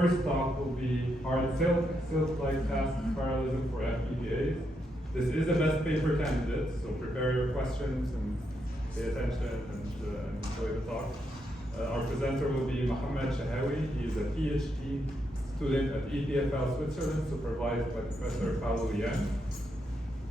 first talk will be Cilk-like Task Parallelism for FPGAs. This is a best paper candidate, so prepare your questions and pay attention and enjoy the talk. Our presenter will be Mohammed Shahawi. He is a PhD student at EPFL Switzerland, supervised by Professor Paulo Yen.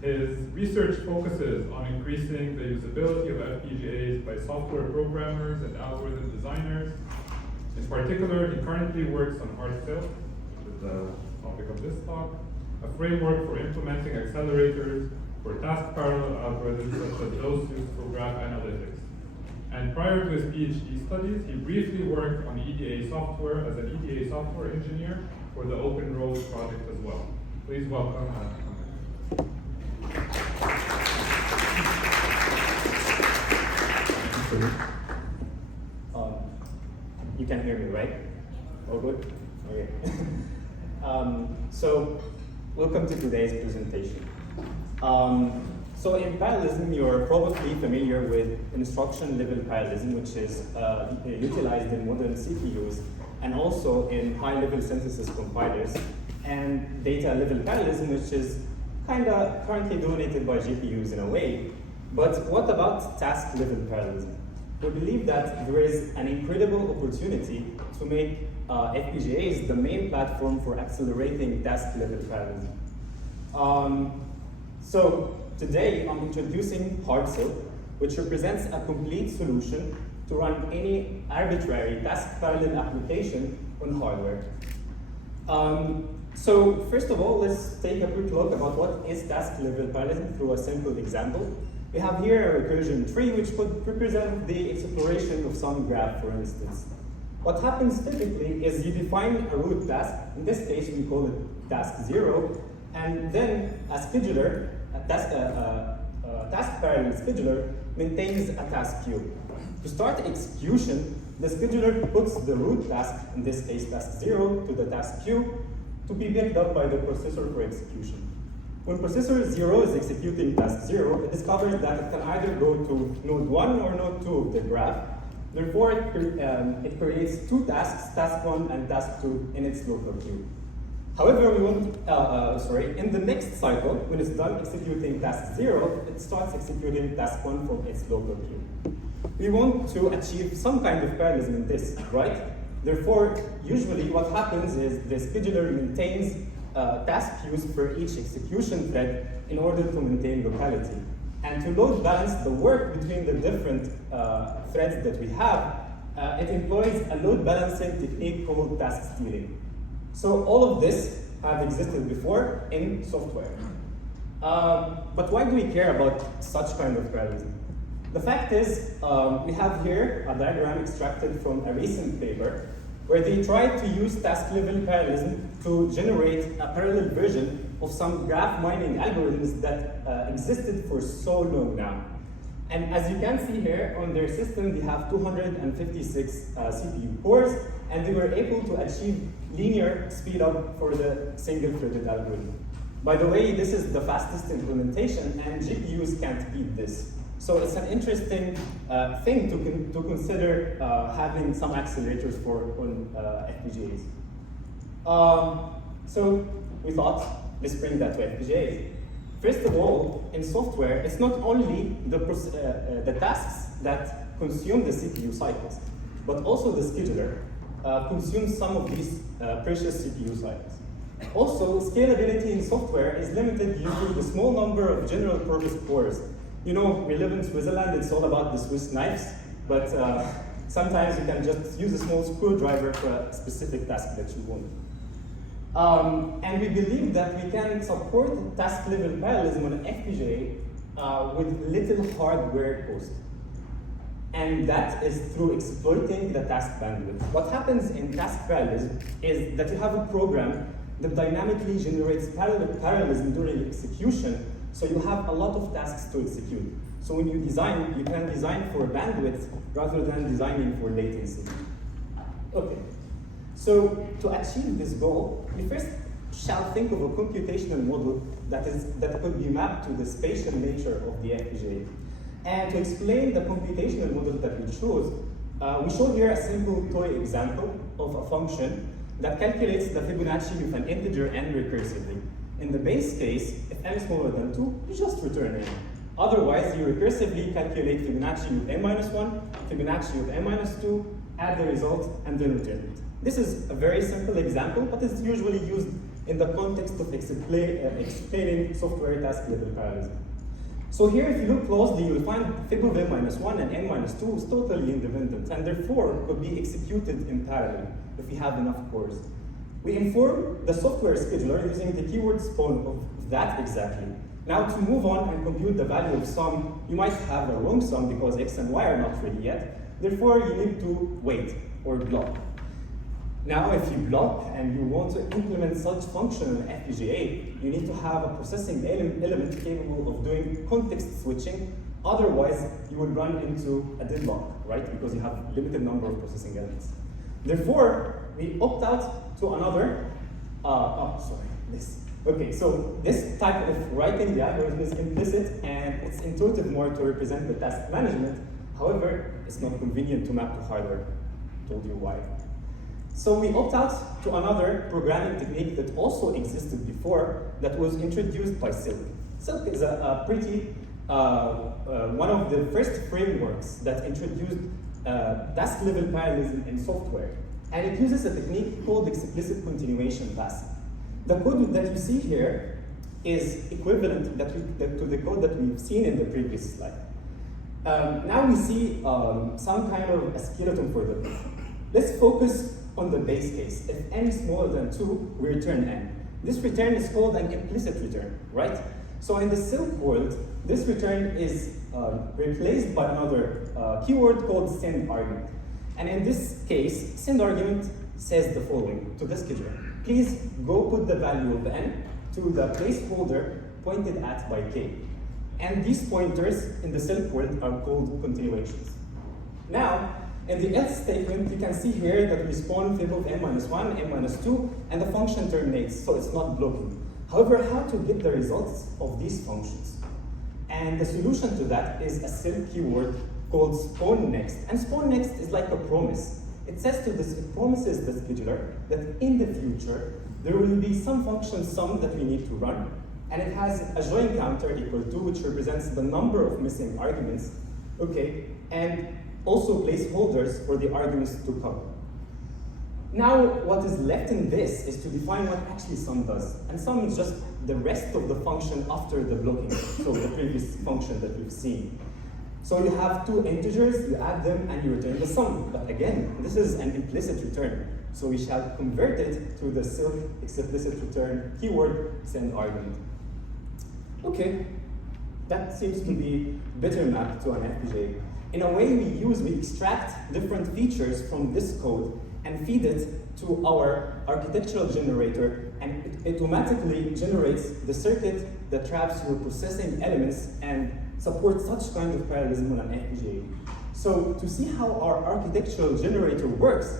His research focuses on increasing the usability of FPGAs by software programmers and algorithm designers. In particular, he currently works on HardCilk, which is the topic of this talk, a framework for implementing accelerators for task parallel algorithms such as those used for graph analytics. And prior to his PhD studies, he briefly worked on EDA software as an EDA software engineer for the Open Road project as well. Please welcome you can hear me, right? All good? Okay. So, welcome to today's presentation. So in parallelism, you're probably familiar with instruction-level parallelism, which is utilized in modern CPUs and also in high-level synthesis compilers, and data-level parallelism, which is kind of currently dominated by GPUs in a way. But what about task-level parallelism? We believe that there is an incredible opportunity to make FPGAs the main platform for accelerating task-level parallelism. So today I'm introducing HardCilk, which represents a complete solution to run any arbitrary task parallel application on hardware. So first of all, let's take a quick look about what is task-level parallelism through a simple example. We have here a recursion tree, which could represent the exploration of some graph, for instance. What happens typically is you define a root task. In this case, we call it task 0, and then a scheduler, a task parallel scheduler, maintains a task queue. To start execution, the scheduler puts the root task, in this case task 0, to the task queue to be picked up by the processor for execution. When processor 0 is executing task 0, it discovers that it can either go to node 1 or node 2 of the graph. Therefore, it creates two tasks, task 1 and task 2, in its local queue. However, we want, in the next cycle, when it's done executing task 0, it starts executing task 1 from its local queue. We want to achieve some kind of parallelism in this, right? Therefore, usually what happens is the scheduler maintains task queues for each execution thread in order to maintain locality. And to load balance the work between the different threads that we have, it employs a load balancing technique called task stealing. So all of this have existed before in software. But why do we care about such kind of parallelism? The fact is, we have here a diagram extracted from a recent paper where they tried to use task-level parallelism to generate a parallel version of some graph mining algorithms that existed for so long now. And as you can see here, on their system, they have 256 CPU cores, and they were able to achieve linear speed up for the single-threaded algorithm. By the way, this is the fastest implementation, and GPUs can't beat this. So it's an interesting thing to consider having some accelerators on FPGAs. So we thought, let's bring that to FPGAs. First of all, in software, it's not only the tasks that consume the CPU cycles, but also the scheduler consumes some of these precious CPU cycles. Also, scalability in software is limited due to the small number of general purpose cores. You know, we live in Switzerland, it's all about the Swiss knives, but sometimes you can just use a small screwdriver for a specific task that you want. And we believe that we can support task-level parallelism on an FPGA with little hardware cost. And that is through exploiting the task bandwidth. What happens in task parallelism is that you have a program that dynamically generates parallelism during execution, so you have a lot of tasks to execute. So when you design, you can design for bandwidth rather than designing for latency. Okay, so to achieve this goal, we first shall think of a computational model that could be mapped to the spatial nature of the FPGA. And to explain the computational model that we chose, we show here a simple toy example of a function that calculates the Fibonacci of an integer n recursively. In the base case, if n is smaller than 2, you just return n. Otherwise, you recursively calculate Fibonacci of n minus 1, Fibonacci of n minus 2, add the result, and then return it. This is a very simple example, but it's usually used in the context of explaining software task level parallelism. So here, if you look closely, you'll find fib of n minus 1 and n minus 2 is totally independent, and therefore could be executed in parallel if you have enough cores. We inform the software scheduler using the keyword spawn of that exactly. Now to move on and compute the value of sum, you might have a wrong sum because x and y are not ready yet. Therefore, you need to wait or block. Now, if you block and you want to implement such function in FPGA, you need to have a processing element capable of doing context switching. Otherwise, you would run into a deadlock, right? Because you have a limited number of processing elements. Therefore, we opt out to another, this. Okay, so this type of writing the algorithm is implicit and it's intuitive more to represent the task management. However, it's not convenient to map to hardware. Told you why. So we opt out to another programming technique that also existed before that was introduced by Cilk. Cilk is a pretty, one of the first frameworks that introduced task level parallelism in software. And it uses a technique called explicit continuation passing. The code that you see here is equivalent to the code that we've seen in the previous slide. Now we see some kind of a skeleton for the code. Let's focus on the base case. If n is smaller than 2, we return n. This return is called an implicit return, right? So in the Cilk world, this return is replaced by another keyword called send argument. And in this case, send argument says the following to the scheduler. Please go put the value of n to the placeholder pointed at by k. And these pointers in the Cilk world are called continuations. Now, in the else statement, you can see here that we spawn fib of n minus 1, n minus 2, and the function terminates, so it's not blocking. However, how to get the results of these functions? And the solution to that is a Cilk keyword called spawn next. And spawn next is like a promise. It says to this, it promises the scheduler that in the future, there will be some function sum that we need to run, and it has a join counter equal to, which represents the number of missing arguments, okay, and also placeholders for the arguments to come. Now, what is left in this is to define what actually sum does. And sum is just the rest of the function after the blocking, so the previous function that we've seen. So you have two integers, you add them, and you return the sum. But again, this is an implicit return. So we shall convert it to the Cilk explicit return keyword send argument. Okay, that seems to be better mapped to an FPGA. In a way, we extract different features from this code and feed it to our architectural generator, and it automatically generates the circuit that traps your processing elements and supports such kind of parallelism on an FPGA. So to see how our architectural generator works,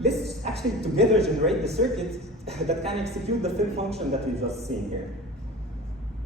let's actually together generate the circuit that can execute the fib function that we've just seen here.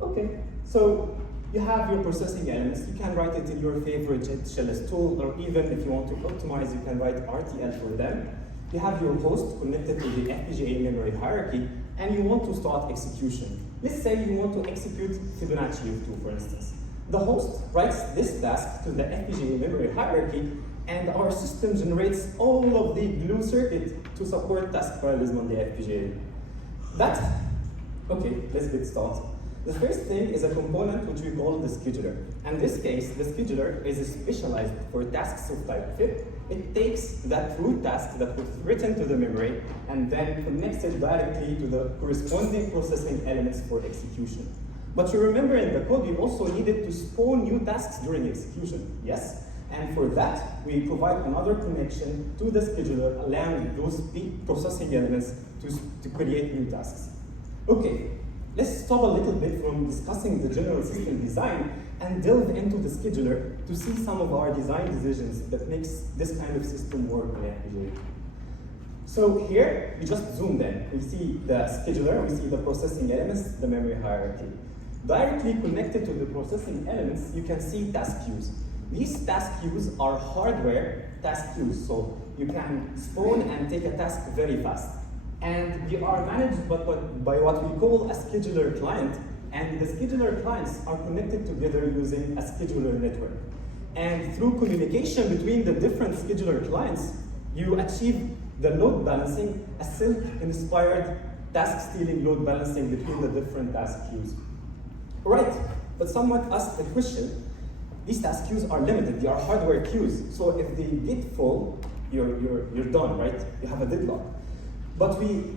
Okay, so you have your processing elements. You can write it in your favorite shellist tool, or even if you want to optimize, you can write RTL for them. You have your host connected to the FPGA memory hierarchy, and you want to start execution. Let's say you want to execute Fibonacci of 2, for instance. The host writes this task to the FPGA memory hierarchy, and our system generates all of the glue circuit to support task parallelism on the FPGA. Okay, let's get started. The first thing is a component which we call the scheduler. In this case, the scheduler is specialized for tasks of type fib. It takes that root task that was written to the memory and then connects it directly to the corresponding processing elements for execution. But you remember in the code, you also needed to spawn new tasks during execution, yes? And for that, we provide another connection to the scheduler, allowing those big processing elements to create new tasks. Okay. Let's stop a little bit from discussing the general system design and delve into the scheduler to see some of our design decisions that makes this kind of system work on FPGA. So here, we just zoomed in. We see the scheduler, we see the processing elements, the memory hierarchy. Directly connected to the processing elements, you can see task queues. These task queues are hardware task queues, so you can spawn and take a task very fast. they are managed by what we call a scheduler client, and the scheduler clients are connected together using a scheduler network. And through communication between the different scheduler clients, you achieve the load balancing, a Cilk-inspired task-stealing load balancing between the different task queues. Right, but someone asked the question, these task queues are limited, they are hardware queues, so if they get full, you're done, right? You have a deadlock. But we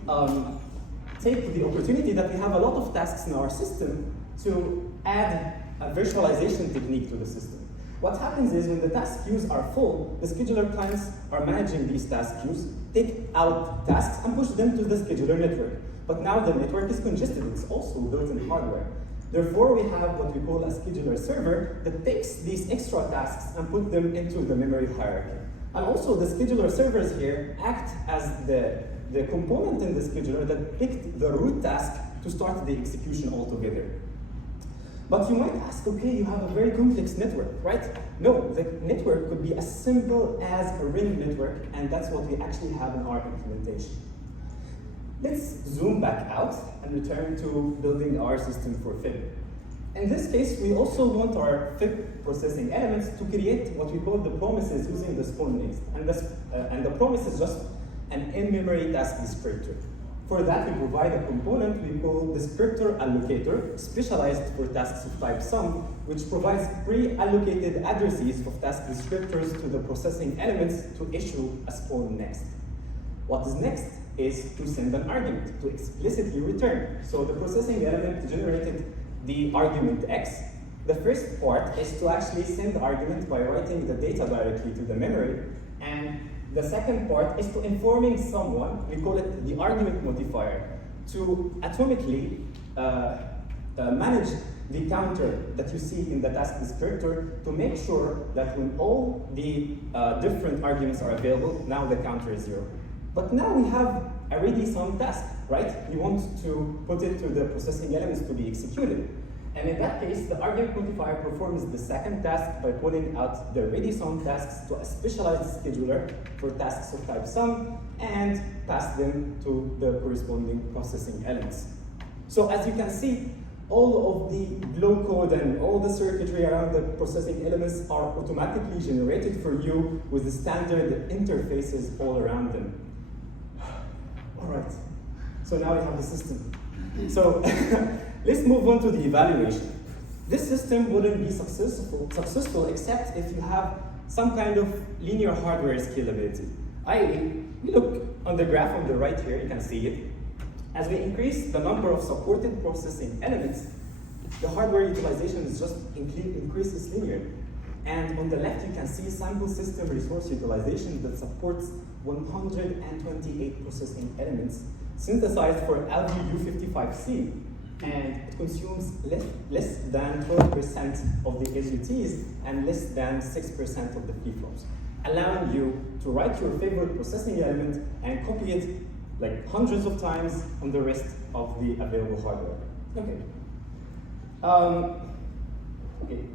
take the opportunity that we have a lot of tasks in our system to add a virtualization technique to the system. What happens is when the task queues are full, the scheduler clients are managing these task queues, take out tasks and push them to the scheduler network. But now the network is congested, it's also built in hardware. Therefore, we have what we call a scheduler server that takes these extra tasks and put them into the memory hierarchy. And also the scheduler servers here act as the component in the scheduler that picked the root task to start the execution altogether. But you might ask, okay, you have a very complex network, right? No, the network could be as simple as a ring network, and that's what we actually have in our implementation. Let's zoom back out and return to building our system for FIB. In this case, we also want our FIB processing elements to create what we call the promises using the spawn next. And the promise is just an in-memory task descriptor. For that, we provide a component we call descriptor allocator, specialized for tasks of type sum, which provides pre-allocated addresses of task descriptors to the processing elements to issue a spawn next. What is next is to send an argument to explicitly return. So the processing element generated the argument x. The first part is to actually send the argument by writing the data directly to the memory, and the second part is to informing someone, we call it the argument modifier, to atomically manage the counter that you see in the task descriptor to make sure that when all the different arguments are available, now the counter is 0. But now we have already some task, right? You want to put it to the processing elements to be executed. And in that case, the argument modifier performs the second task by pulling out the ready sum tasks to a specialized scheduler for tasks of type sum and pass them to the corresponding processing elements. So as you can see, all of the glow code and all the circuitry around the processing elements are automatically generated for you with the standard interfaces all around them. All right, so now we have the system. So let's move on to the evaluation. This system wouldn't be successful except if you have some kind of linear hardware scalability. i.e., we look on the graph on the right here, you can see it. As we increase the number of supported processing elements, the hardware utilization is just increases linearly. And on the left, you can see sample system resource utilization that supports 128 processing elements synthesized for LVU55C, and it consumes less than 12% of the LUTs and less than 6% of the flip-flops, allowing you to write your favorite processing element and copy it like hundreds of times on the rest of the available hardware. Okay.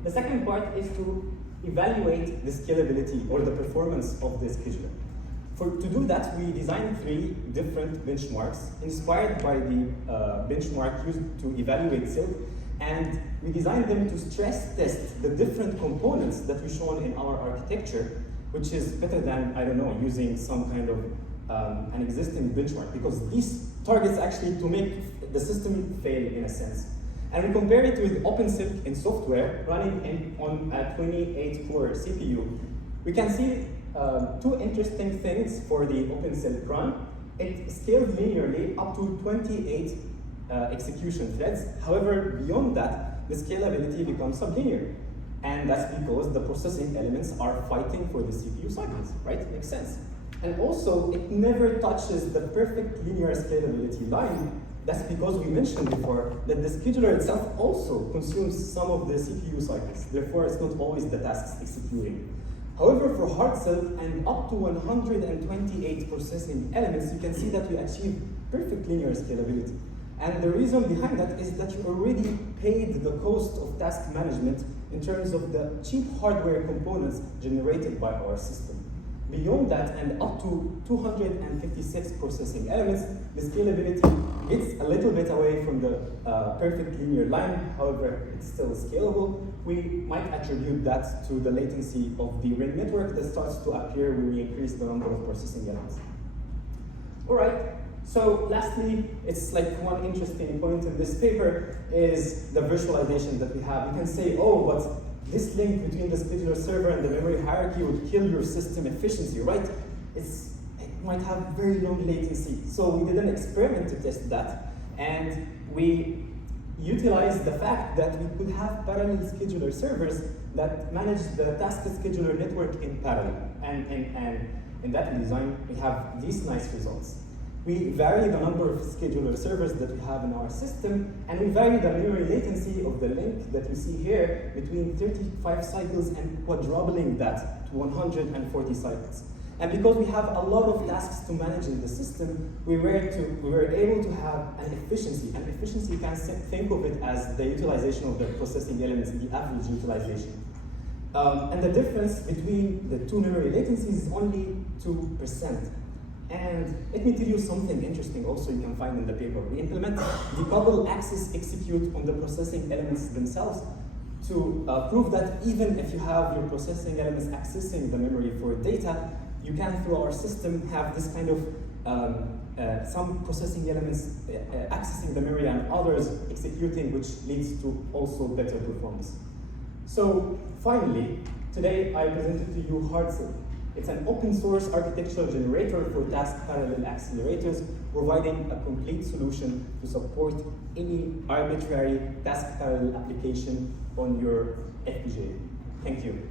The second part is to evaluate the scalability or the performance of the scheduler. To do that, we designed 3 different benchmarks inspired by the benchmark used to evaluate Cilk, and we designed them to stress test the different components that we've shown in our architecture, which is better than, I don't know, using some kind of an existing benchmark, because these targets actually to make the system fail in a sense. And we compare it with OpenCilk in software running on a 28-core CPU. We can see 2 interesting things for the OpenCilk run. It scales linearly up to 28 execution threads. However, beyond that, the scalability becomes sublinear. And that's because the processing elements are fighting for the CPU cycles, right? Makes sense. And also, it never touches the perfect linear scalability line. That's because we mentioned before that the scheduler itself also consumes some of the CPU cycles. Therefore, it's not always the tasks executing. However, for HardCilk and up to 128 processing elements, you can see that we achieve perfect linear scalability. And the reason behind that is that you already paid the cost of task management in terms of the cheap hardware components generated by our system. beyond that and up to 256 processing elements, the scalability gets a little bit away from the perfect linear line. However, it's still scalable. We might attribute that to the latency of the ring network that starts to appear when we increase the number of processing elements. All right, so lastly, it's like one interesting point in this paper is the virtualization that we have. You can say, oh, but this link between the scheduler server and the memory hierarchy would kill your system efficiency, right? It might have very low latency. So we did an experiment to test that, and we utilized the fact that we could have parallel scheduler servers that manage the task scheduler network in parallel. And in that design, we have these nice results. We vary the number of scheduler servers that we have in our system, and we vary the memory latency of the link that you see here between 35 cycles and quadrupling that to 140 cycles. And because we have a lot of tasks to manage in the system, we were able to have an efficiency. And efficiency, you can think of it as the utilization of the processing elements, the average utilization. And the difference between the two memory latencies is only 2%. And let me tell you something interesting also you can find in the paper. We implement decouple access execute on the processing elements themselves to prove that even if you have your processing elements accessing the memory for data, you can, through our system, have this kind of some processing elements accessing the memory and others executing, which leads to also better performance. So finally, today I presented to you HardCilk. It's an open source architectural generator for task parallel accelerators, providing a complete solution to support any arbitrary task parallel application on your FPGA. Thank you.